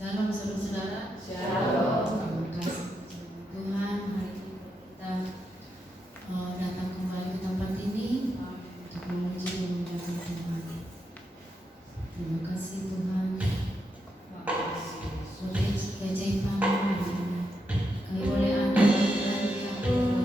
Shalom saudara-saudara. Shalom. Terima kasih Tuhan, hari ini kita datang kembali ke tempat ini untuk memuji dan memuliakan Tuhan. Terima kasih Tuhan. Buat keajaiban-Mu hari ini. Kami boleh ada dan lihat Tuhan.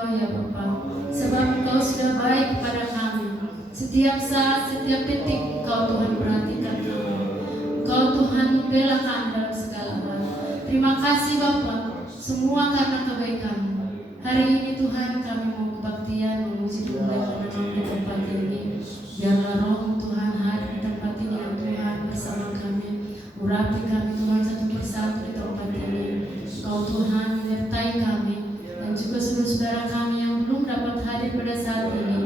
Engkau ya Bapa, sebab Engkau sudah baik kepada kami. Setiap saat, setiap detik Engkau Tuhan perhatikan kami. Engkau Tuhan membela kami dalam segala hal. Terima kasih Bapa, semua karena kebaikan-Mu. Hari ini Tuhan kami mau kebaktian, memuji memuliakan nama di tempat ini. Biarlah Roh Tuhan hadir di tempat ini ya Tuhan bersama kami. Urapi kami Tuhan satu persatu di tempat ini. Engkau Tuhan menyertai kami dan juga saudara-saudara kami yang belum dapat hadir pada saat ini.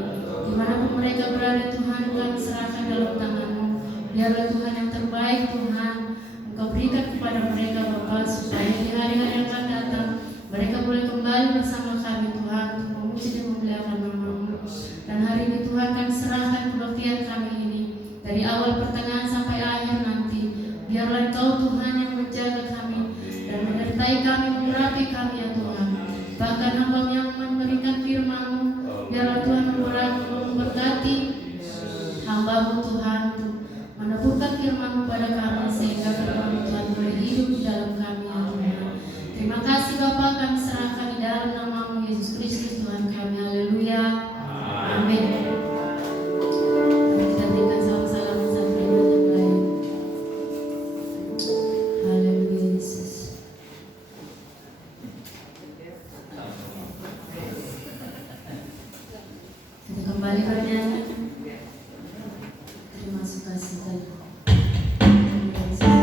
Dimanapun mereka berada Tuhan, kami serahkan dalam tangan-Mu. Biarlah Tuhan yang terbaik Tuhan Engkau berikan kepada mereka Bapa, supaya di hari-hari yang akan datang mereka boleh kembali bersama kami Tuhan untuk memuji dan memuliakan nama-Mu. Dan hari ini Tuhan kami serahkan kebaktian kami ini dari awal pertengahan sampai akhir nanti. Biarlah Engkau Tuhan yang menjaga kami dan menyertai kami, mengurapi kami ya Tuhan. Bahkan hamba yang memberikan firman-Mu, biarlah Tuhan memberkati hamba-Mu Tuhan untuk meneburkan firman-Mu pada kami, sehingga firman-Mu Tuhan boleh hidup di dalam kami ya Tuhan. Terima kasih Bapa, kami serahkan di dalam nama-Mu Yesus Kristus Tuhan kami. Haleluya. Amin. Kita berikan salam-salam sampai yang lain. Haleluya Yesus. Kita kembali bernyanyi. Terima kasih Tuhan. Kita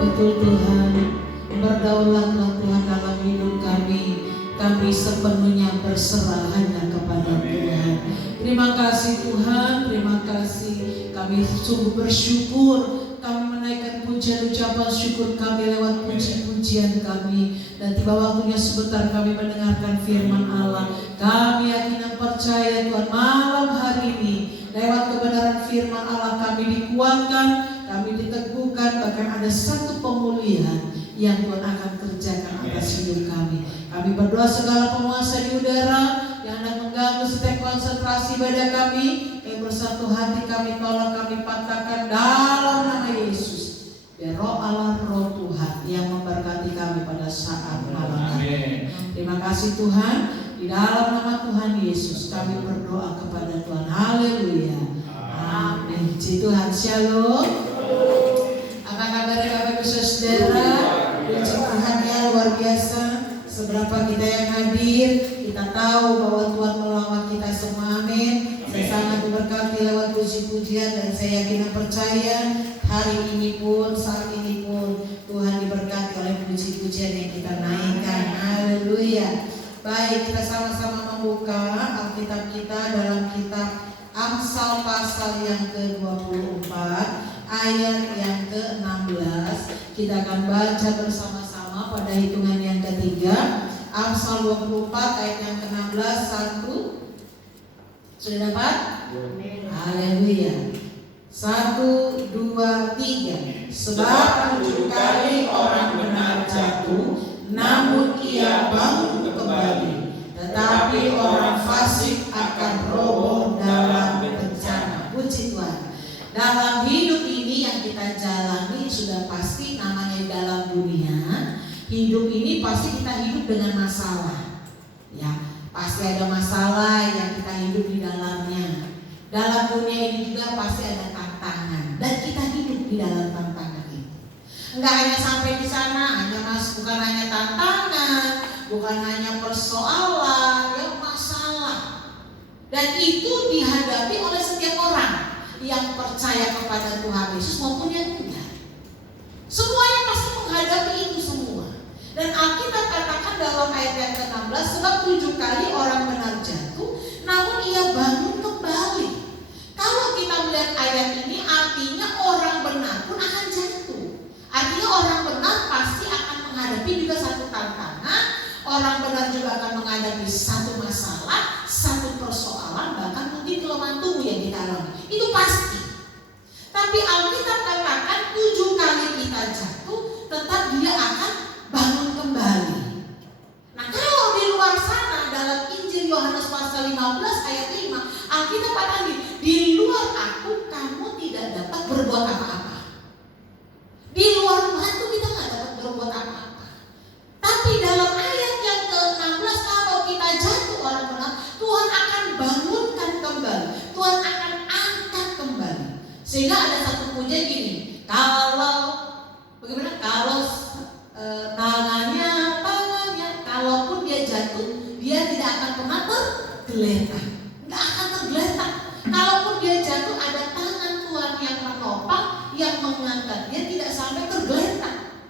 Betul Tuhan, berdaulatlah Tuhan dalam hidup kami. Kami sepenuhnya berserah hanya kepada Tuhan. Terima kasih Tuhan, terima kasih. Kami sungguh bersyukur. Kami menaikkan pujian ucapan syukur kami lewat puji-pujian kami. Dan tiba waktunya sebentar kami mendengarkan firman Allah. Kami yakin dan percaya Tuhan, malam hari ini lewat kebenaran firman Allah kami dikuatkan, kami diteguhkan, bahkan ada satu pemulihan yang Tuhan akan kerjakan atas hidup kami. Kami berdoa segala penguasa di udara yang hendak mengganggu setiap konsentrasi ibadah kami, yang bersatu hati kami tolak, kami patahkan dalam nama Yesus. Biar roh Allah, roh Tuhan yang memberkati kami pada saat malam hari. Terima kasih Tuhan. Di dalam nama Tuhan Yesus kami berdoa kepada Tuhan. Haleluya. Amin. Puji Tuhan. Shalom. Apa kabarnya Bapak Ibu Saudara? Puji Tuhan ya, luar biasa. Seberapa kita yang hadir, kita tahu bahwa Tuhan melawat kita semua. Amin. Saya sangat diberkati lewat puji-pujian, dan saya yakin dan percaya hari ini pun, saat ini pun Tuhan diberkati oleh puji-pujian yang kita naikkan. Haleluya. Baik, kita sama-sama membuka Alkitab kita dalam kitab Amsal pasal yang ke-24 ayat yang ke-16. Kita akan baca bersama-sama pada hitungan yang ketiga. Amsal 24 ayat yang ke-16. 1. Sudah dapat? Haleluya. 1, 2, 3. Sebab 7 kali orang benar jatuh, namun ia bangun kembali, tetapi orang fasik akan roboh dalam bencana. Puji Tuhan. Dalam hidup ini yang kita jalani sudah pasti namanya dalam dunia. Hidup ini pasti kita hidup dengan masalah. Ya, pasti ada masalah yang kita hidup di dalamnya. Dalam dunia ini juga pasti ada tantangan, dan kita hidup di dalam tantangan itu. Enggak hanya sampai di sana, bukan hanya tantangan, bukan hanya persoalan, ya masalah. Dan itu dihadapi oleh setiap orang yang percaya kepada Tuhan Yesus maupun yang tidak. Semuanya pasti menghadapi itu semua. Dan Alkitab katakan dalam ayat yang ke-16, sebab 7 kali orang benar jatuh, namun ia bangun kembali. Kalau kita melihat ayat ini, artinya orang benar pun akan jatuh. Artinya orang benar pasti akan menghadapi juga satu tantangan. Orang benar juga akan menghadapi satu masalah, satu persoalan, bahkan mungkin kelemahan tubuh yang kita alami. Itu pasti. Tapi Alkitab katakan 7 kali kita jatuh, tetap dia akan bangun kembali. Nah, kalau di luar sana dalam Injil Yohanes pasal 15 ayat 5, Alkitab katakan di luar aku kamu tidak dapat berbuat apa-apa. Di luar Tuhan itu kita nggak dapat berbuat apa-apa. Tapi dalam ayat yang ke-16, kalau kita jatuh orang benar, Tuhan akan bangunkan kembali, Tuhan akan angkat kembali. Sehingga ada satu pujian gini, kalau tangannya, kalaupun dia jatuh, dia tidak akan pernah tergeletak, nggak akan tergeletak. Kalaupun dia jatuh, ada tangan Tuhan yang menopang, yang mengangkat dia, tidak sampai tergeletak.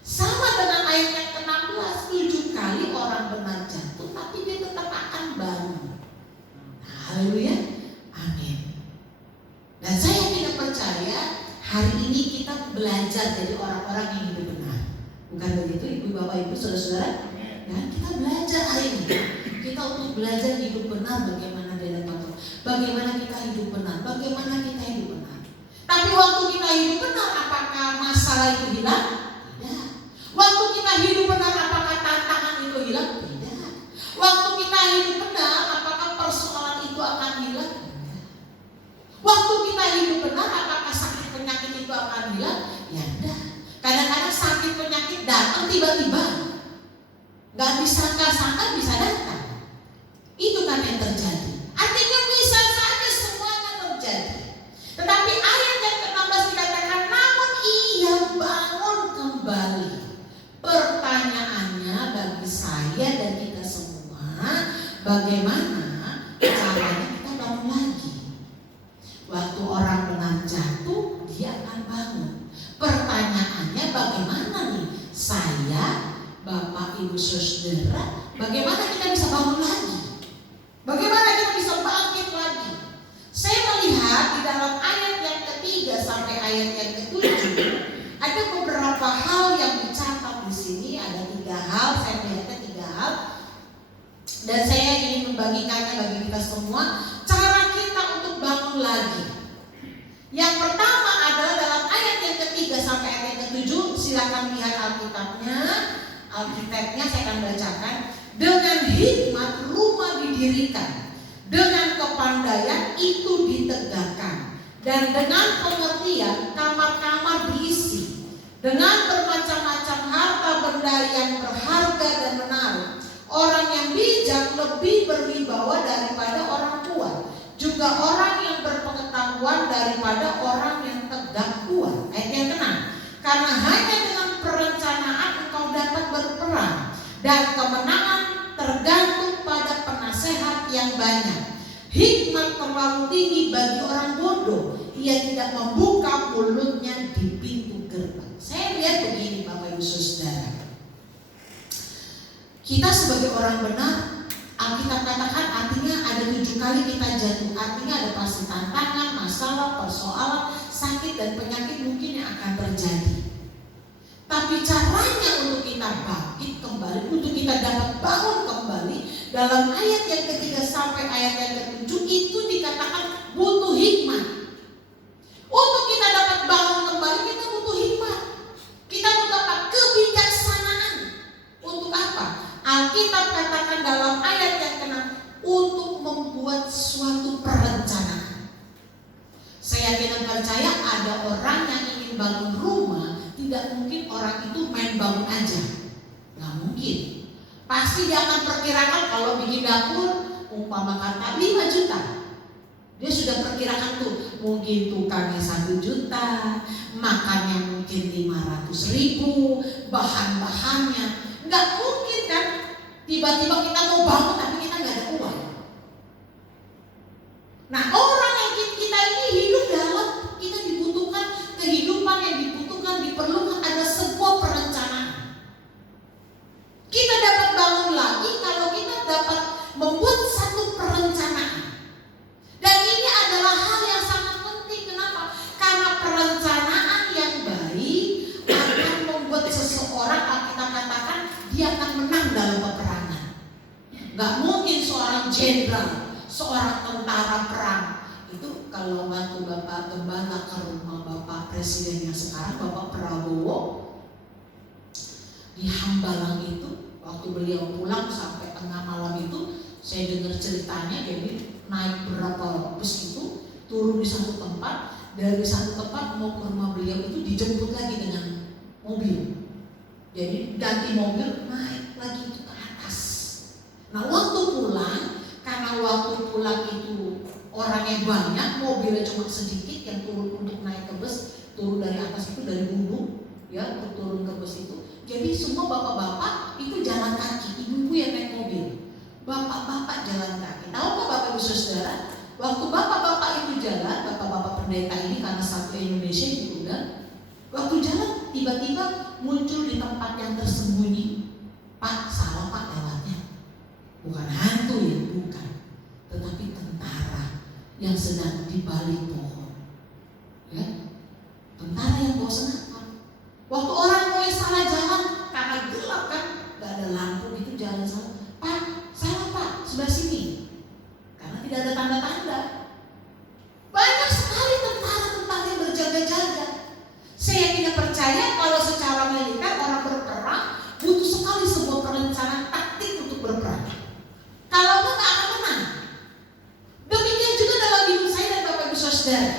Sama dengan ayat yang ke-16, 7 kali orang benar jatuh, tapi dia tetap akan bangun. Haleluya, amin. Dan saya tidak percaya hari ini kita belajar jadi orang-orang yang hidup benar. Bukan begitu ibu bapak ibu saudara-saudara? Ya, kita belajar hari ini. Kita untuk belajar hidup benar, bagaimana di dalam Tuhan, bagaimana kita hidup benar, bagaimana kita hidup benar. Tapi waktu kita hidup benar, apakah masalah itu hilang? Tidak. Waktu kita hidup benar, apakah tantangan itu hilang? Tidak. Waktu kita hidup benar, apakah persoalan itu akan hilang? Tidak. Waktu kita hidup benar, apakah sakit penyakit itu akan hilang? Ya tidak. Kadang-kadang sakit penyakit datang tiba-tiba, gak disangka-sangka bisa datang. Itu kan yang terjadi. Artinya bisa saja semuanya terjadi. Tetapi ayat yang ke-16 dikatakan, namun ia bangun kembali. Pertanyaannya bagi saya dan kita semua, bagaimana caranya kita bangun lagi? Waktu orang benar jatuh, dia akan bangun. Pertanyaannya bagaimana Ibu Saudara, bagaimana kita bisa bangun lagi? Bagaimana kita bisa bangkit lagi? Saya melihat di dalam ayat yang ketiga sampai ayat yang ketujuh ada beberapa hal yang dicatat di sini. Ada 3 hal, saya melihatnya 3 hal, dan saya ingin membagikannya bagi kita semua. Cara kita untuk bangun lagi. Yang pertama adalah dalam ayat yang ketiga sampai ayat yang ketujuh. Silakan lihat Alkitabnya saya akan bacakan. Dengan hikmat rumah didirikan, dengan kepandaian itu ditegakkan, dan dengan pengertian kamar-kamar diisi, dengan bermacam-macam harta benda yang berharga dan menarik. Orang yang bijak lebih berwibawa daripada orang kuat, juga orang yang berpengetahuan daripada orang yang tegak kuat. Ayat yang ke-6. Karena hanya dengan perencanaan engkau dapat berperang, dan kemenangan tergantung pada penasehat yang banyak. Hikmat terlalu tinggi bagi orang bodoh, ia tidak membuka mulutnya di pintu gerbang. Saya lihat begini Bapak Ibu Saudara, kita sebagai orang benar, Alkitab katakan artinya ada 7 kali kita jatuh. Artinya ada pasti tantangan, masalah, persoalan, sakit dan penyakit mungkin yang akan terjadi. Tapi caranya untuk kita bangkit kembali, untuk kita dapat bangun kembali, dalam ayat yang ketiga sampai ayat yang ke-7 itu dikatakan butuh hikmat. Untuk kita dapat bangun kembali kita butuh hikmat. Kita butuh apa? Kebijaksanaan. Untuk apa? Alkitab katakan dalam ayat yang ke-6 untuk membuat suatu perencanaan. Saya yakin dan percaya ada orang yang ingin bangun rumah, tidak mungkin orang itu main bangun aja. Nggak mungkin. Pasti dia akan perkirakan kalau bikin dapur umpama kata 5 juta. Dia sudah perkirakan tuh, mungkin tukangnya 1 juta, makannya mungkin 500.000, bahan-bahannya. Nggak mungkin kan tiba-tiba kita mau bangun tapi kita nggak ada uang. Nah, orang yang kita ini hidup dalam, kita dibutuhkan kehidupan yang dibutuhkan, diperlukan ada sebuah perencanaan. Kita dapat bangun lagi kalau kita dapat membuat satu perencanaan. Dan ini adalah hal yang sangat penting. Kenapa? Karena perencanaan yang baik akan membuat seseorang, kita katakan, dia akan menang dalam peperangan. Gak mungkin seorang jenderal, seorang tentara perang itu kalau waktu Bapak Gembala ke rumah Bapak Presiden yang sekarang, Bapak Prabowo, di Hambalang itu, waktu beliau pulang sampai tengah malam itu, saya dengar ceritanya, jadi naik berapa bus itu, turun di satu tempat, dari satu tempat mau ke rumah beliau itu dijemput lagi dengan mobil. Jadi ganti mobil, naik lagi itu ke atas. Nah, waktu pulang, karena waktu pulang itu orangnya banyak, mobilnya cuma sedikit, yang turun untuk naik ke bus, turun dari atas itu dari gunung, ya, untuk turun ke bus itu. Jadi semua bapak-bapak itu jalan kaki, ibu-ibu yang naik mobil, bapak-bapak jalan kaki. Tahu nggak Bapak Ibu Saudara? Waktu bapak-bapak itu jalan, bapak-bapak pendeta ini karena satu Indonesia diundang, waktu jalan tiba-tiba muncul di tempat yang tersembunyi. Pak, salah Pak lewatnya. Bukan hantu ya, bukan, tetapi tentara yang sedang di balik pohon. Ya, tentara yang bawa senapan. Waktu orang mulai salah jalan karena gelap kan, gak ada lampu itu jalan salah. Pak, salah Pak, sebelah sini. Karena tidak ada tanda-tanda. Banyak sekali tentara-tentara yang berjaga-jaga. Saya tidak percaya kalau secara militer orang berperang butuh sekali sebuah perencanaan taktik untuk berperang. Kalau enggak akan menang. Demikian juga dalam hidup saya dan Bapak Ibu Saudara.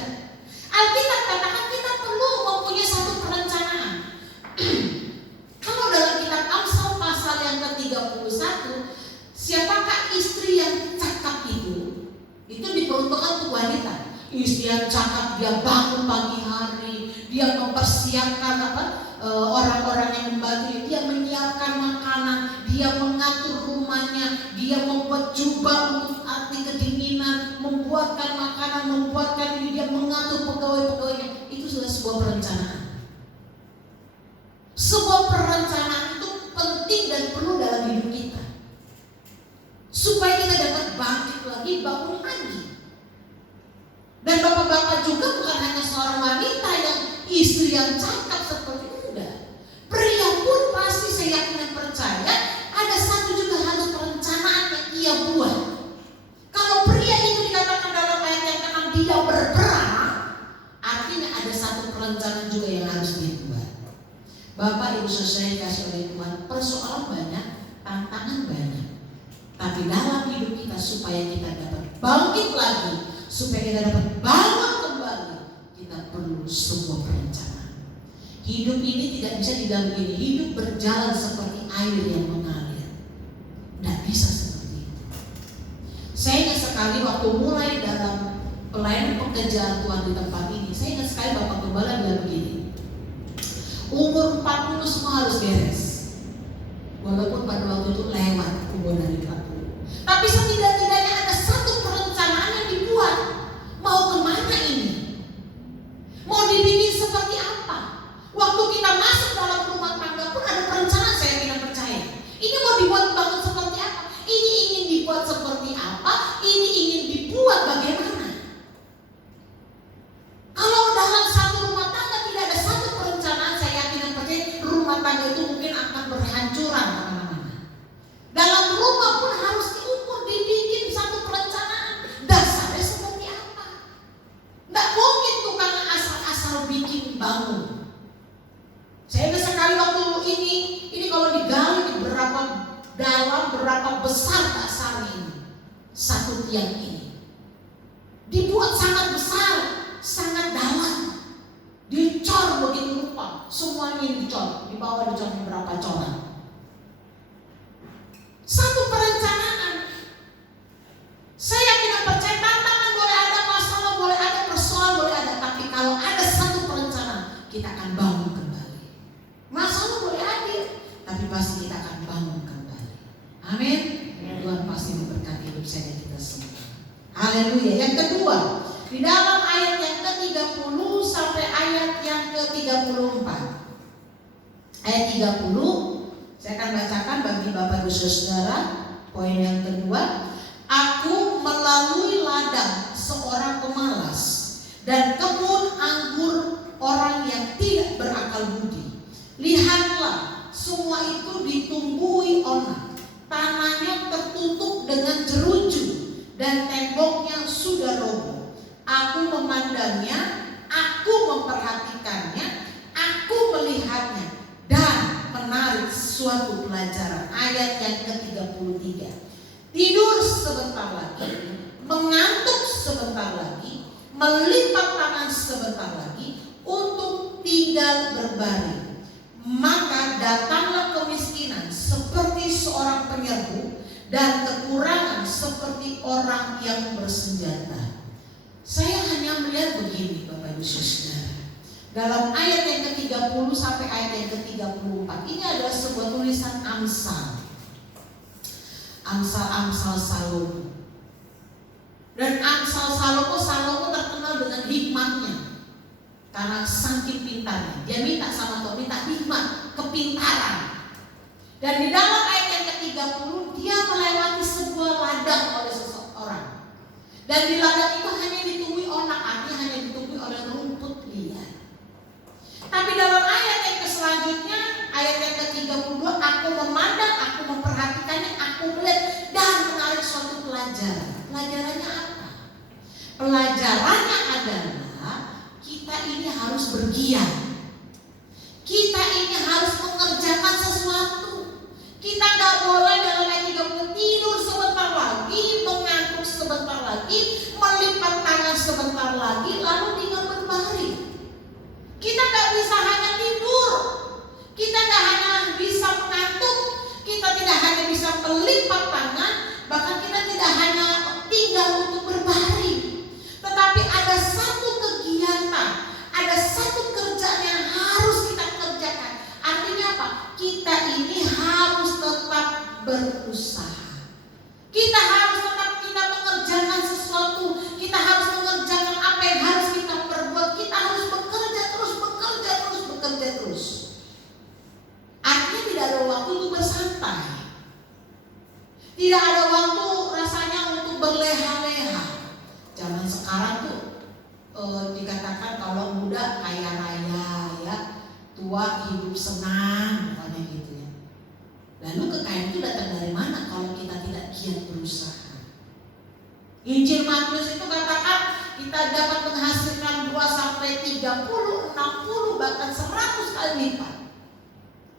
Alkitab katakan kita perlu mempunyai satu perencanaan. Kalau dalam kitab Amsal pasal yang ke-31, siapakah istri yang cakap itu? Itu diperuntukkan untuk wanita. Istri yang cakap, dia bangun pagi hari, dia mempersiapkan orang-orang yang membantu, dia menyiapkan makanan, dia mengatur rumahnya, dia membuat jubah untuk arti kedinginan, membuatkan makanan, membuatkan ini, dia mengatur pegawai-pegawainya. Itu sudah sebuah perencanaan. Sebuah perencanaan itu penting dan perlu dalam lagi, bangun lagi. Dan bapak-bapak juga bukan hanya seorang wanita yang istri yang cakap seperti itu, enggak. Pria pun pasti, saya yakin dan percaya, ada satu juga harus perencanaan yang ia buat. Kalau pria itu dikatakan dalam ayat yang ke-6 dia berperang, artinya ada satu perencanaan juga yang harus dibuat. Bapak Ibu Saudara kasih oleh Tuhan, persoalan banyak, tantangan banyak. Tapi dalam hidup kita supaya kita dapat bangkit lagi, supaya kita dapat bangun kembali, kita perlu sebuah perencanaan. Hidup ini tidak bisa dibilang begini, hidup berjalan seperti air yang mengalir. Tidak bisa seperti itu. Saya ingat sekali waktu mulai dalam pelayanan pekerjaan Tuhan di tempat ini, saya ingat sekali Bapak Gembala bilang begini, umur 40 semua harus beres. Walaupun pada waktu itu lewat umur dari 40. Tapi setidak-tidaknya ada satu perencanaan yang dibuat. Mau kemana ini? Mau dibikin seperti apa? Waktu kita masuk dalam rumah tangga pun ada perencanaan, saya tidak percaya. Ini mau dibuat bangun seperti apa? Ini ingin dibuat seperti apa? Ini ingin dibuat bagaimana? Kalau dalam satu rumah tangga tidak ada satu perencanaan, saya yakin dan percaya rumah tangga itu mungkin akan berhancuran kemana-mana. Dalam rumah pun harus diukur, dibikin satu perencanaan. Dasarnya seperti apa? Nggak mungkin tukang asal-asal bikin bangun. Saya ingat sekali waktu ini kalau digali di berapa dalam, berapa besar dasarnya ini. Satu tiang ini dibuat sangat besar, sangat dalam. Dicor begitu rupa, semuanya dicor. Di bawah dicor berapa coran. Satu perencanaan. Saya yakin dan percaya tantangan boleh ada, masalah boleh ada, persoalan boleh ada, tapi kalau ada satu perencanaan, kita akan bangun kembali. Masalah boleh hadir, tapi pasti kita akan bangun kembali. Amin. Tuhan pasti memberkati hidup saya dan kita semua. Haleluya. Yang kedua, di dalam ayat yang ke-30 sampai ayat yang ke-34. Ayat 30 saya akan bacakan bagi Bapak Ibu Saudara. Poin yang kedua, aku melalui ladang seorang pemalas dan kebun anggur orang yang tidak berakal budi. Lihatlah, semua itu ditumbuhi onak, tanahnya tertutup dengan jeruju dan temboknya sudah roboh. Aku memandangnya, aku memperhatikannya, aku melihatnya dan menarik suatu pelajaran. Ayat yang ke-33. Tidur sebentar lagi, mengantuk sebentar lagi, melipat tangan sebentar lagi untuk tinggal berbaring. Maka datanglah kemiskinan seperti seorang penyerbu dan kekurangan seperti orang yang bersenjata. Saya hanya melihat begini Bapak Ibu Saudara. Dalam ayat yang ke-30 sampai ayat yang ke-34 ini adalah sebuah tulisan Amsal. Amsal Salomo. Dan Amsal Salomo terkenal dengan hikmatnya. Karena saking pintarnya. Dia minta sama Tuhan, minta hikmat, kepintaran. Dan di dalam ayat yang ke-30 dia melewati sebuah ladang oleh seseorang. Dan di ladang itu hanya ditumbuhi onak, artinya hanya ditumbuhi oleh rumput liar. Tapi dalam ayat yang selanjutnya, ayat yang ke-32, aku memandang, aku memperhatikannya, aku melihat dan menarik suatu pelajaran. Pelajarannya apa? Pelajarannya adalah kita ini harus bergiat. Kita ini harus mengerjakan sesuatu. Kita gak boleh dalam ayat 30 tidur sebentar lagi, mengantuk sebentar lagi, melipat tangan sebentar lagi, lalu tinggal berbaring. Kita gak bisa hanya tidur, kita gak hanya bisa mengantuk, kita tidak hanya bisa melipat tangan, bahkan kita tidak hanya tinggal untuk berbaring. Tetapi ada satu kegiatan, ada satu kerjaan yang harus kita kerjakan. Artinya apa? Kita ini harus tetap berusaha. Kita harus tetap mengerjakan sesuatu. Kita harus mengerjakan apa yang harus kita perbuat. Kita harus bekerja terus. Artinya tidak ada waktu untuk bersantai. Tidak ada waktu rasanya untuk berleha Injil Matius itu katakan kita dapat menghasilkan 2 sampai 30, 60 bahkan 100 kali lipat.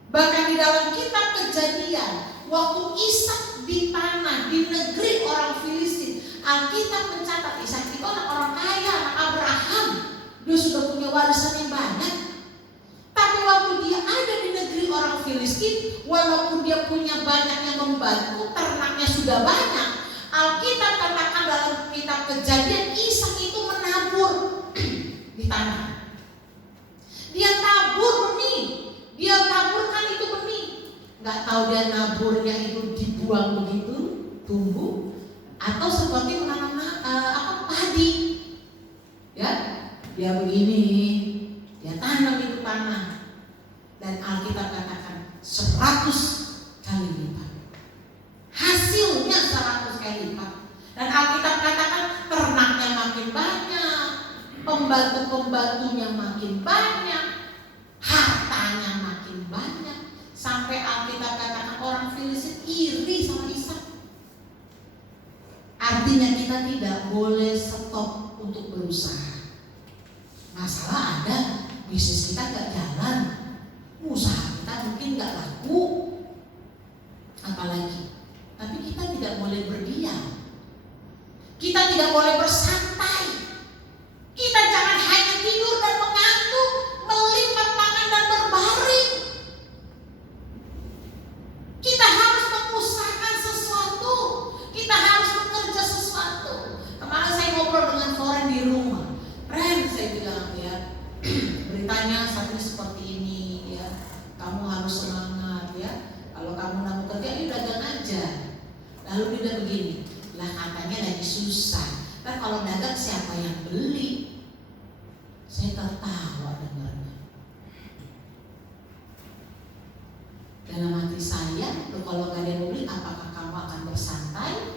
Bahkan di dalam kitab Kejadian, waktu Ishak ditanam di negeri orang Filistin, Alkitab mencatat Ishak itu orang kaya, anak Abraham. Dia sudah punya warisan yang banyak. Tapi waktu dia ada di negeri orang Filistin, walaupun dia punya banyak yang membantu, ternaknya sudah banyak, Alkitab katakan dalam kitab Kejadian, Ishak itu menabur di tanah. Dia tabur benih, dia taburkan itu benih. Nggak tahu dia naburnya itu dibuang begitu, tumbuh, atau seperti menanam padi. Ya, dia begini, dia tanam itu tanah. Dan Alkitab katakan 100 kali lipat. Hasilnya 100 kali lipat. Dan Alkitab katakan ternaknya makin banyak, pembantu-pembantunya makin banyak, hartanya makin banyak. Sampai Alkitab katakan orang Filistin iri sama Ishak. Artinya kita tidak boleh stop untuk berusaha. Masalah ada, bisnis kita gak jalan, usaha kita mungkin gak laku, apalagi. Tapi kita tidak boleh berdiam. Kita tidak boleh bersantai. Kita jangan hanya tidur dan mengantuk, melipat tangan dan berbaring. Kita harus mengusahakan sesuatu. Kita harus bekerja sesuatu. Kemarin saya ngobrol dengan Foren di rumah. Ren, saya bilang ya, beritanya saat ini seperti ini ya. Kamu harus semangat ya. Kalau kamu mau kerja, ya dagang aja. Lalu dia begini, lah katanya lagi susah. Kan kalau dagang siapa yang beli? Saya tertawa dengarnya. Dalam hati saya, kalau gak ada yang beli, apakah kamu akan bersantai?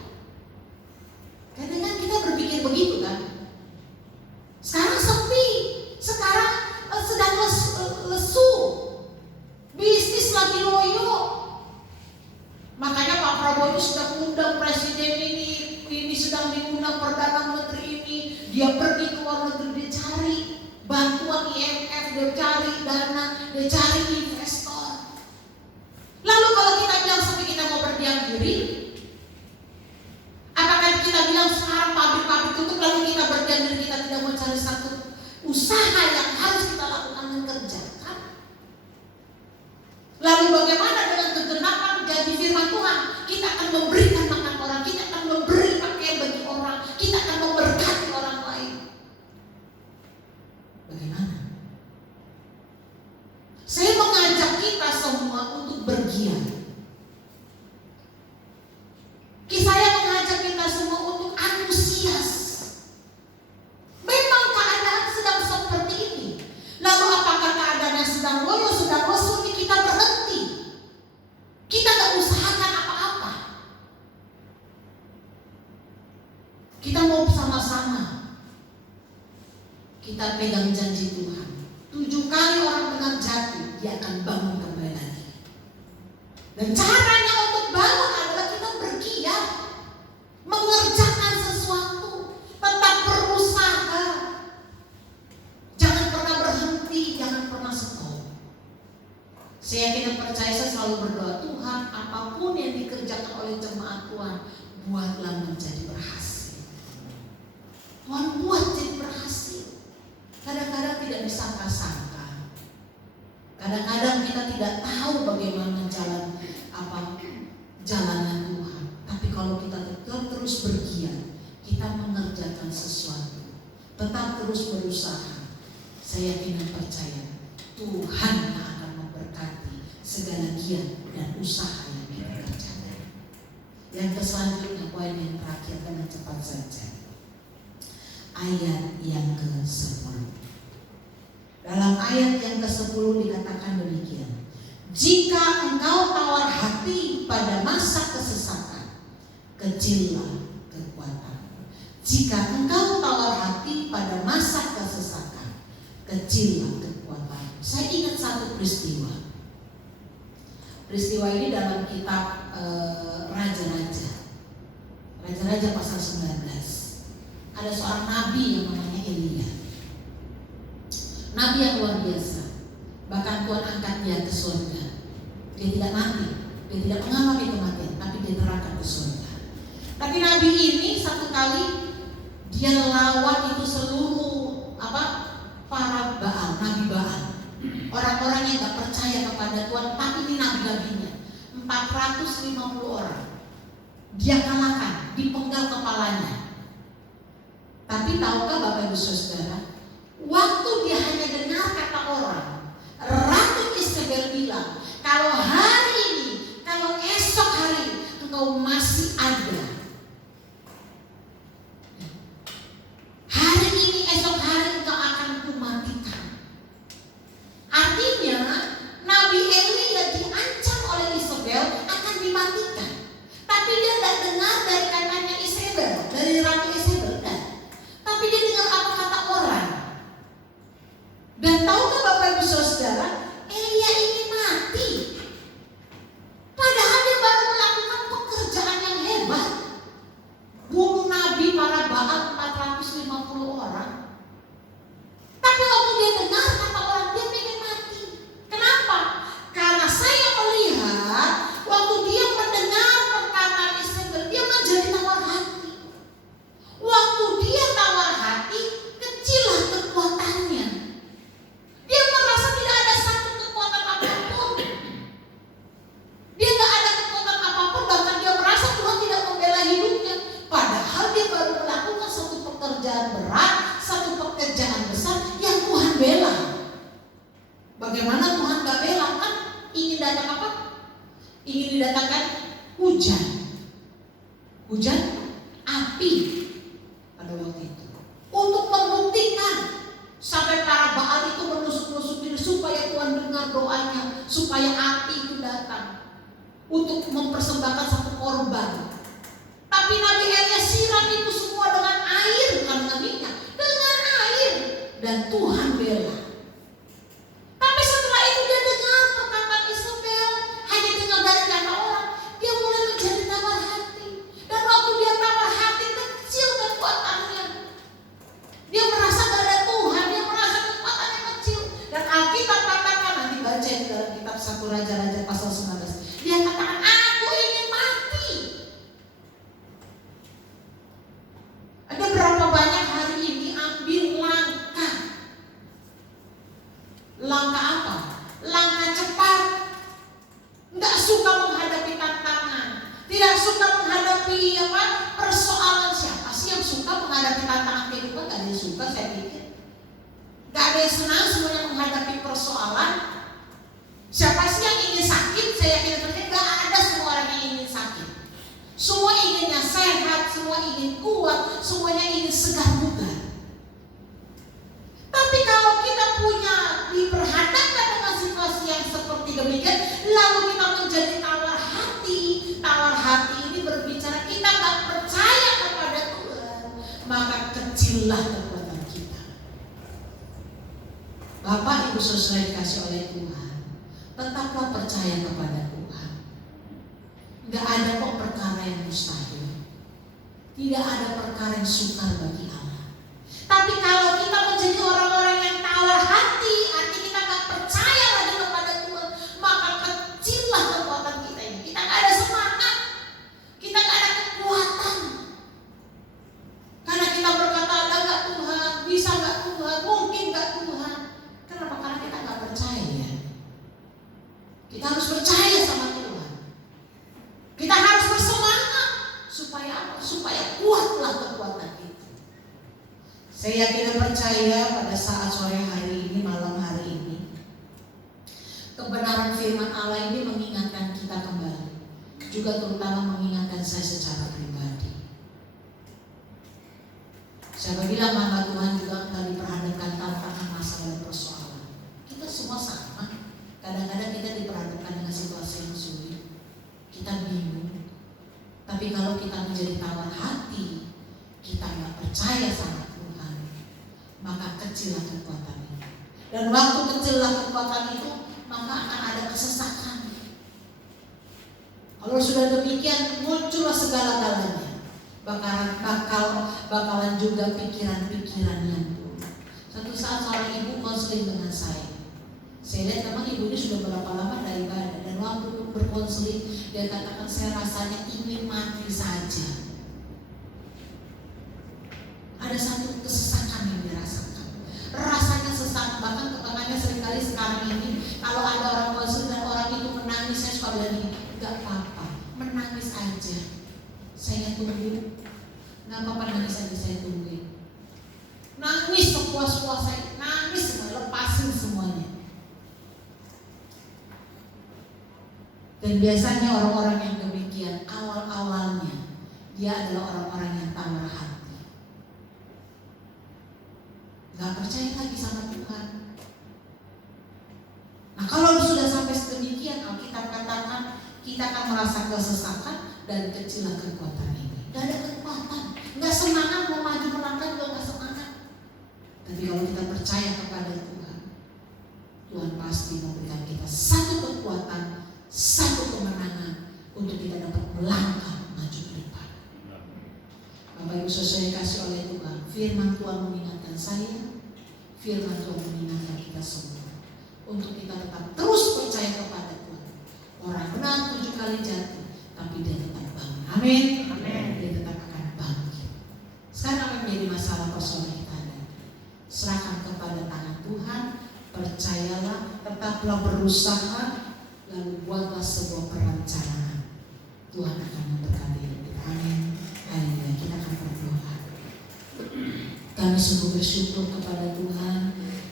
Kadang-kadang kita berpikir begitu kan. Sekarang sepi, sekarang sedang lesu, bisnis lagi loyo. Makanya Pak Prabowo itu sudah mengundang presiden ini sedang diundang perdana menteri ini. Dia pergi ke luar negeri, dia cari bantuan IMF, dia cari dana, dia cari investor. Lalu kalau kita bilang sampai kita mau berdiam diri, apakah kita bilang sekarang pabrik-pabrik tutup lalu kita berdiam diri, kita tidak mau cari satu usaha yang harus kita lakukan dan kerjakan? Lalu bagaimana dengan kegenapan janji firman Tuhan? Kita akan memberikan makan orang, kita akan memberi pakaian bagi orang, kita akan memberkati orang lain. Bagaimana? Saya mengajak kita semua untuk bergiat. Saya mengajak kita semua untuk antusias. Memang keadaan sedang seperti ini. Lalu apakah keadaan yang sedang loyo, sedang lesu ini kita berhenti? Kita gak usahakan apa-apa. Kita mau sama-sama. Kita pegang janji Tuhan. 7 kali orang benar jatuh, dia akan bangun kembali lagi. Dan caranya untuk bangun adalah kita bergiat, mengerjakan sesuatu, tetap berusaha. Jangan pernah berhenti, jangan pernah stop. Saya yakin dan percaya, saya selalu berdoa, Tuhan, apapun yang dikerjakan oleh jemaat Tuhan, buatlah menjadi berhasil. Tuhan buat jadi berhasil. Kadang-kadang tidak disangka-sangka. Kadang-kadang kita tidak tahu bagaimana jalannya Tuhan. Tapi kalau kita tetap terus bergiat, kita mengerjakan sesuatu, tetap terus berusaha, saya yakin dan percaya Tuhan yang akan memberkati segala giat dan usaha yang kita kerjakan. Yang selanjutnya, poin yang terakhir dengan cepat saja. Ayat yang ke-10. Dalam ayat yang ke-10 dikatakan demikian. Jika engkau tawar hati pada masa kesesakan, kecillah kekuatanmu. Jika engkau tawar hati pada masa kesesakan, kecillah kekuatanmu. Saya ingat satu peristiwa. Peristiwa ini dalam kitab Raja-Raja. Raja-Raja pasal 19. ada seorang nabi yang namanya Elia. Nabi yang luar biasa. Bahkan Tuhan angkat dia ke surga. Dia tidak mati, dia tidak mengalami kematian, tapi dia terangkat ke surga. Tapi nabi ini satu kali dia lawan itu seluruh para Baal, nabi Baal, orang-orang yang gak percaya kepada Tuhan. Tapi ini nabi-nabinya 450 orang. Dia kalahkan, dipenggal kepalanya. Tapi tahukah Bapak Ibu Saudara, waktu dia hanya dengar kata orang, Ratu Isabel bilang, kalau hari ini, kalau esok hari engkau masih ada, hari ini esok hari engkau akan kumatikan. Artinya Nabi Elia diancam oleh Isabel akan dimatikan. Tapi dia tidak dengar dari katanya Isabel, dari Ratu Isabel, tapi dia dengar apa kata orang. Dan tahukah Bapak Ibu Saudara, Elia ini mati. Padahal dia baru melakukan pekerjaan yang hebat, bunuh nabi para Baal 450 orang. Tapi waktu dia dengar kata orang, dia pengen mati. Kenapa? Karena saya melihat waktu dia mendengar perkataan Isabel, dia menjadi tawar hati. Waktu dia tawar hati, kecillah kekuatannya. Dia merasa tidak ada satu kekuatan apapun. Dia gak ada kekuatan apapun, bahkan dia merasa Tuhan tidak membela hidupnya. Padahal dia baru melakukan satu pekerjaan berat, satu pekerjaan besar yang Tuhan bela. Bagaimana Tuhan gak bela? Kan ingin datang apa? Ingin didatangkan hujan. Hujan api pada waktu itu. Untuk membuktikan sampai para Baal itu menusuk-nusuk diri supaya Tuhan dengar doanya, supaya api itu datang untuk mempersembahkan satu korban. Tapi Nabi Elia siram itu semua dengan air, bukan dengan minyak, dengan air, dan Tuhan bela. Tapi setelah itu dia dengar perkataan Isabel, hanya dengar dari kata orang, dia mulai menjadi tawar hati. Dan waktu dia tawar hati, kecil kekuatannya. Dia merasa gak ada Tuhan, dia merasa kekuatannya kecil. Dan Alkitab katakan, nanti baca di dalam kitab 1 Raja-Raja pasal 19, dia katakan, aku ingin mati. Ada berapa banyak hari ini ambil langkah. Langkah apa? Langkah cepat. Nggak suka menghadapi tantangan, tidak suka menghadapi persoalan. Siapa sih yang suka menghadapi tantangan kehidupan? Gak ada yang suka, saya pikir. Gak ada yang senang semuanya menghadapi persoalan. Siapa sih yang ingin sakit? Saya yakin gak ada semua orang yang ingin sakit. Semua inginnya sehat, semua ingin kuat, semuanya ingin segar bugar. Tapi kalau kita diperhadapkan dengan situasi yang seperti demikian, lalu kita menjadi tawar hati. Tawar hati ini berbicara kita gak percaya kepada Tuhan, maka kecillah kekuatan kita. Bapak Ibu Saudara dikasih oleh Tuhan, tetaplah percaya kepada Tuhan. Gak ada kok perkara yang mustahil, tidak ada perkara yang sukar bagi Allah. Tapi kalau kita menjadi orang-orang yang tawar hati, artinya kita gak percaya lagi kepada Tuhan, maka kecillah kekuatan kita ini. Kita gak ada semangat, kita gak ada kekuatan. Karena kita berkata, ada gak Tuhan, bisa gak Tuhan, mungkin gak Tuhan. Kenapa? Karena kita gak percaya. Kita harus percaya sama Tuhan. Kita harus bersemangat supaya apa? Supaya kuatlah kekuatan itu. Saya yakin dan percaya pada saat sore hari ini, malam hari ini, kebenaran firman Allah ini mengingatkan kita kembali, juga terutama mengingatkan saya secara pribadi. Siapa bilang hamba Tuhan juga akan diperhadapkan tantangan, masalah, dan persoalan. Kita semua sama. Kadang-kadang kita diperhadapkan dengan situasi yang sulit, kita bingung. Tapi kalau kita menjadi tawar hati, kita nggak percaya sama Tuhan, maka kecillah kekuatan itu. Dan waktu kecillah kekuatan itu, maka akan ada kesesakan. Kalau sudah demikian, muncullah segala-galanya. bakalan juga pikiran-pikiran yang buruk. Satu saat seorang ibu konseling dengan saya. Saya lihat memang ibu ini sudah berapa lama dari ibadah, dan waktu berkonseling dia katakan saya rasanya ingin mati saja. Ada satu kesesakan yang dirasakan, rasanya sesak, bahkan ketangannya seringkali sekarang ini kalau ada orang konseling dan orang itu menangis, saya suka bilang gini, gak apa-apa, menangis aja, saya tunggu. Gak apa-apa, nangis aja, saya tungguin. Nangis sepuas-puasnya, nangis semua, lepasin semuanya. Dan biasanya orang-orang yang demikian awal-awalnya dia adalah orang-orang yang tawar hati, gak percaya lagi sama Tuhan. Nah kalau sudah sampai sedemikian, Alkitab katakan kita akan merasa kesesakan dan kecillah kekuatan ini. Gak ada kekuatan, gak semangat mau maju melangkah juga gak semangat. Tapi kalau kita percaya kepada Tuhan, Tuhan pasti memberikan kita satu kekuatan, satu kemenangan untuk kita dapat melangkah maju ke depan. Bapak Ibu Saudara kasih oleh Tuhan, firman Tuhan mengingatkan saya, firman Tuhan mengingatkan kita semua untuk kita tetap terus percaya kepada Tuhan. Orang benar 7 kali jatuh, tapi dia tetap bangun. Amin. Dia tetap akan bangkit. Sekarang apa yang menjadi masalah persoalan kita ada? Serahkan kepada tangan Tuhan, percayalah, tetaplah berusaha, lalu buatlah sebuah perencanaan. Tuhan akan memberkati kita. Amin. Haleluya. Kita akan berdoa. Kami sungguh bersyukur kepada Tuhan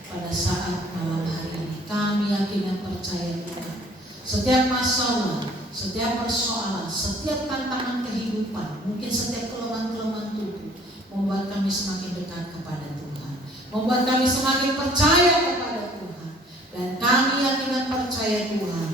pada saat malam hari ini. Kami yakin dan percaya Tuhan, setiap masalah, setiap persoalan, setiap tantangan kehidupan, mungkin setiap kelemahan-kelemahan tubuh, membuat kami semakin dekat kepada Tuhan, membuat kami semakin percaya kepada Tuhan. Dan kami yakin dan percaya Tuhan,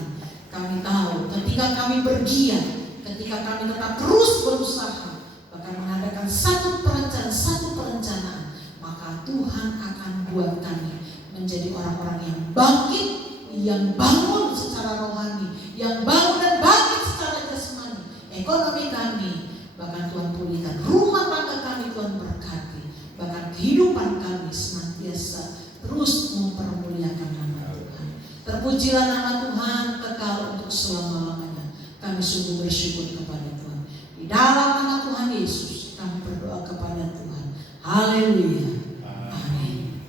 kami tahu ketika kami bergiat, ketika kami tetap terus berusaha, bahkan mengadakan satu perencanaan, maka Tuhan akan buat kami menjadi orang-orang yang bangkit, yang bangun secara rohani, yang bangun dan bangkit secara jasmani. Ekonomi kami, bahkan Tuhan pulihkan. Rumah tangga kami Tuhan berkati. Bahkan kehidupan kami senantiasa terus mempermuliakan nama Tuhan. Terpujilah nama Tuhan kekal untuk selama-lamanya. Kami sungguh bersyukur kepada Tuhan. Di dalam nama Tuhan Yesus kami berdoa kepada Tuhan. Haleluya. Amin.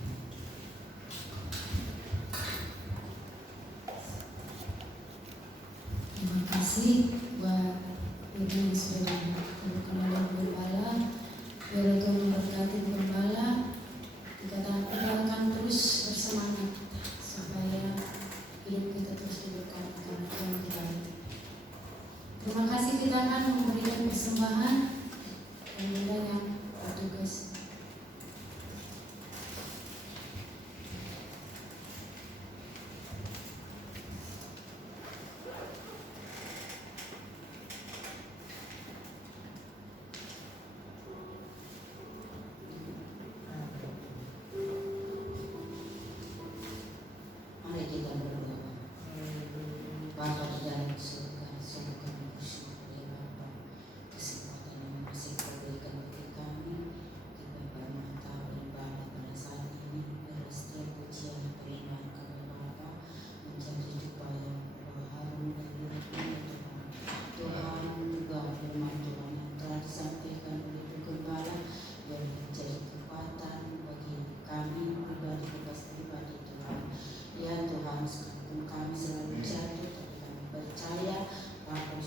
Terima kasih buat ibu yang sudah berkenan gembala. Biar Tuhan memberkati gembala. Kita akan terus bersemangat supaya hidup kita terus diberkati karena Tuhan kita. Terima kasih, kita akan memberikan persembahan dan yang bertugas. Mari kita berdoa. Bapa di dalam surga, sungguh kami bersyukur ya Bapa, kesempatan yang masih diberikan bagi kami. Kita bermata beribadah pada saat ini, biar setiap pujian beriman kepada Bapa menjadi upaya harum dan berguna Tuhan. Tuhan juga firman Tuhan yang telah disampaikan oleh Ibu Gembala yang menjadi kekuatan bagi kami pribadi Tuhan. Ya Tuhan, sekalipun kami selalu jatuh, tapi kami percaya bahwa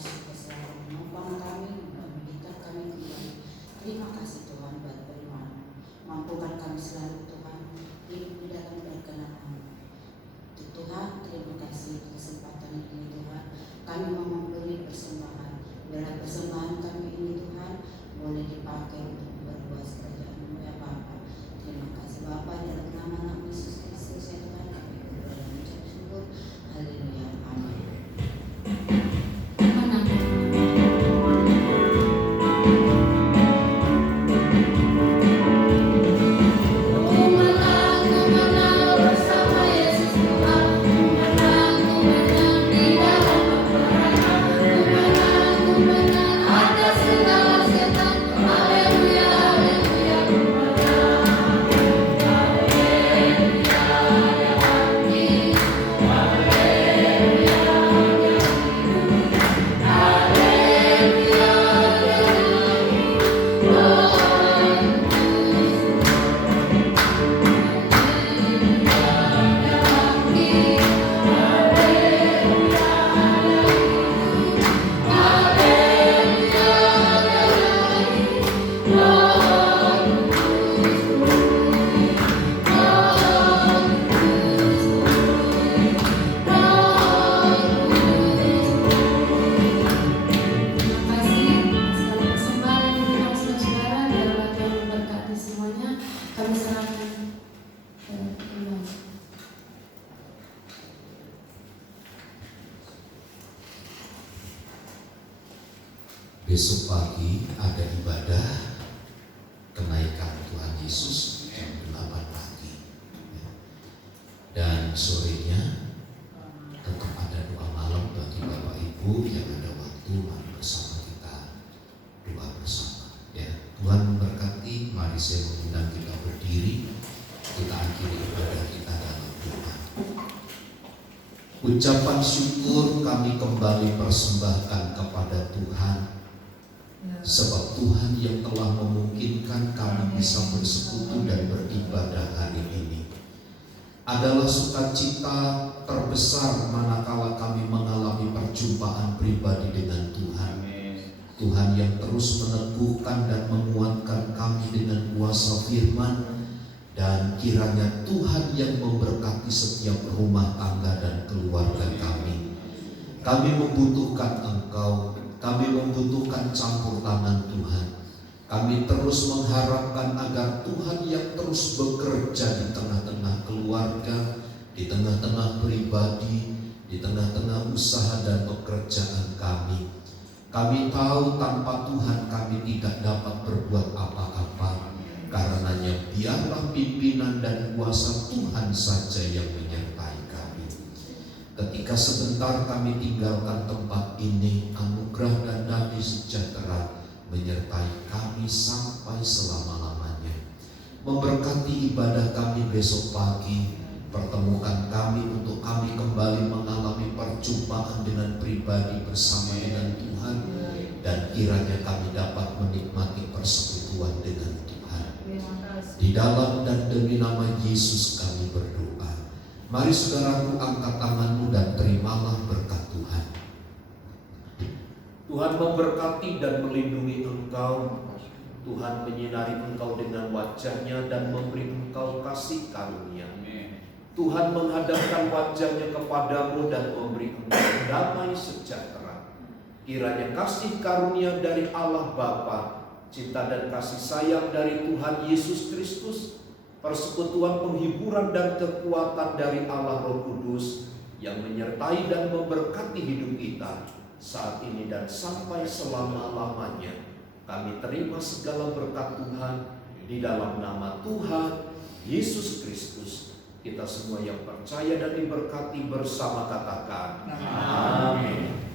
Besok pagi ada ibadah kenaikan Tuhan Yesus jam 8 pagi. Dan sorenya tetap ada doa malam bagi Bapak Ibu yang ada waktu, mari bersama kita doa bersama. Ya, Tuhan memberkati. Mari saya mengundang kita berdiri, kita akhiri ibadah kita dalam doa. Ucapan syukur kami kembali persembahkan kepada Tuhan, sebab Tuhan yang telah memungkinkan kami bisa bersekutu dan beribadah hari ini. Adalah sukacita terbesar manakala kami mengalami perjumpaan pribadi dengan Tuhan. Tuhan yang terus meneguhkan dan menguatkan kami dengan kuasa firman. Dan kiranya Tuhan yang memberkati setiap rumah tangga dan keluarga kami. Kami membutuhkan Engkau, kami membutuhkan campur tangan Tuhan. Kami terus mengharapkan agar Tuhan yang terus bekerja di tengah-tengah keluarga, di tengah-tengah pribadi, di tengah-tengah usaha dan pekerjaan kami. Kami tahu tanpa Tuhan kami tidak dapat berbuat apa-apa. Karenanya biarlah pimpinan dan kuasa Tuhan saja yang menyertai kami. Ketika sebentar kami tinggalkan tempat ini, anugerah dan damai sejahtera menyertai kami sampai selama-lamanya. Memberkati ibadah kami besok pagi, pertemukan kami untuk kami kembali mengalami perjumpaan dengan pribadi bersama dengan Tuhan, dan kiranya kami dapat menikmati persekutuan dengan Tuhan. Di dalam dan demi nama Yesus kami berdoa. Mari saudaraku, angkat tanganmu dan terimalah berkat Tuhan. Tuhan memberkati dan melindungi engkau. Tuhan menyinari engkau dengan wajah-Nya dan memberi engkau kasih karunia. Tuhan menghadapkan wajah-Nya kepadamu dan memberi engkau damai sejahtera. Kiranya kasih karunia dari Allah Bapa, cinta dan kasih sayang dari Tuhan Yesus Kristus, persekutuan penghiburan dan kekuatan dari Allah Roh Kudus yang menyertai dan memberkati hidup kita saat ini dan sampai selama-lamanya. Kami terima segala berkat Tuhan di dalam nama Tuhan Yesus Kristus. Kita semua yang percaya dan diberkati bersama katakan amin.